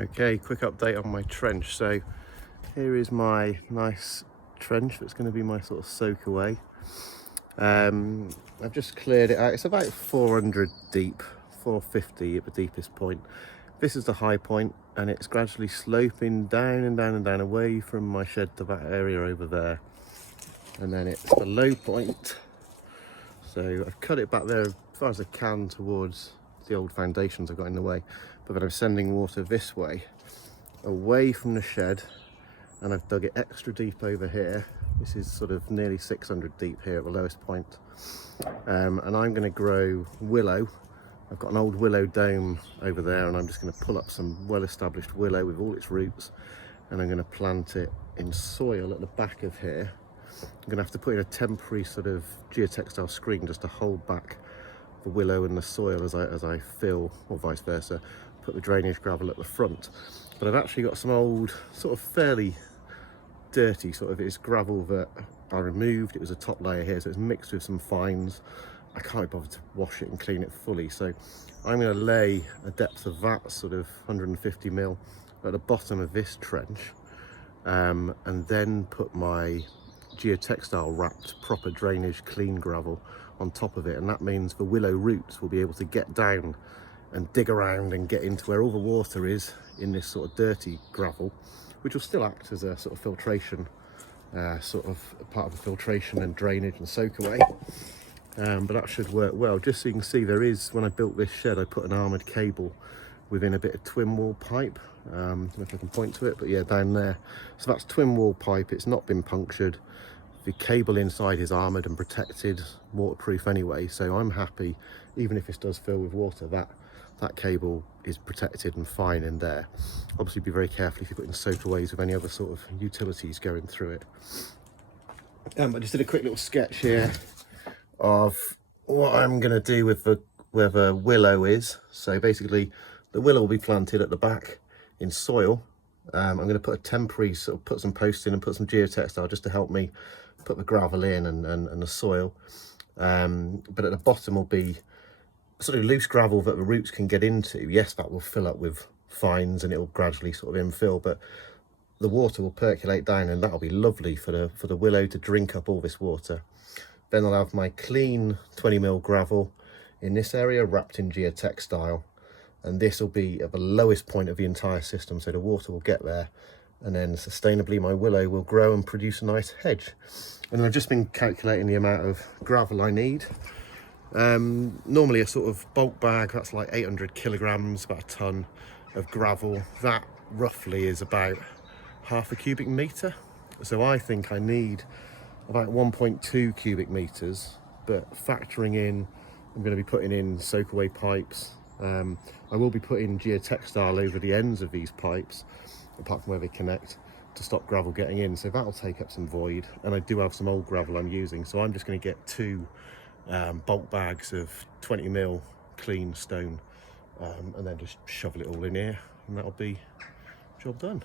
Okay, quick update on my trench. So here is my nice trench that's going to be my sort of soakaway. I've just cleared it out. It's about 400 deep, 450 at the deepest point. This is the high point, and it's gradually sloping down and down and down away from my shed to that area over there. And then it's the low point. So I've cut it back there as far as I can towards the old foundations I've got in the way. But then I'm sending water this way, away from the shed, and I've dug it extra deep over here. This is sort of nearly 600 deep here at the lowest point. And I'm going to grow willow. I've got an old willow dome over there, and I'm just going to pull up some well-established willow with all its roots, and I'm going to plant it in soil at the back of here. I'm going to have to put in a temporary sort of geotextile screen just to hold back the willow and the soil as I fill, or vice versa, put the drainage gravel at the front. But I've actually got some old, sort of fairly dirty, sort of, it's gravel that I removed. It was a top layer here, so it's mixed with some fines. I can't bother to wash it and clean it fully, so I'm going to lay a depth of that, sort of 150 mil at the bottom of this trench, and then put my geotextile wrapped proper drainage clean gravel on top of it. And that means the willow roots will be able to get down and dig around and get into where all the water is in this sort of dirty gravel, which will still act as a sort of filtration, sort of part of the filtration and drainage and soak away. But that should work well. Just so you can see, there is, when I built this shed, I put an armoured cable within a bit of twin wall pipe. I don't know if I can point to it, but yeah, down there. So that's twin wall pipe. It's not been punctured. The cable inside is armoured and protected, waterproof anyway, so I'm happy, even if this does fill with water, that cable is protected and fine in there. Obviously be very careful if you're putting soakaways with any other sort of utilities going through it. I just did a quick little sketch here of what I'm going to do with where the willow is. So basically the willow will be planted at the back in soil. I'm going to put a temporary, sort of put some posts in and put some geotextile just to help me put the gravel in and the soil. But at the bottom will be sort of loose gravel that the roots can get into. Yes, that will fill up with fines and it will gradually sort of infill, but the water will percolate down, and that'll be lovely for the willow to drink up all this water. Then I'll have my clean 20 mil gravel in this area wrapped in geotextile, and this will be at the lowest point of the entire system, so the water will get there, and then sustainably my willow will grow and produce a nice hedge. And I've just been calculating the amount of gravel I need. Normally a sort of bulk bag, that's like 800 kilograms, about a ton of gravel. That roughly is about half a cubic meter. So I think I need about 1.2 cubic meters, but factoring in, I'm going to be putting in soakaway pipes. I will be putting geotextile over the ends of these pipes, apart from where they connect, to stop gravel getting in. So that'll take up some void, and I do have some old gravel I'm using. So I'm just going to get two bulk bags of 20 mil clean stone, and then just shovel it all in here, and that'll be job done.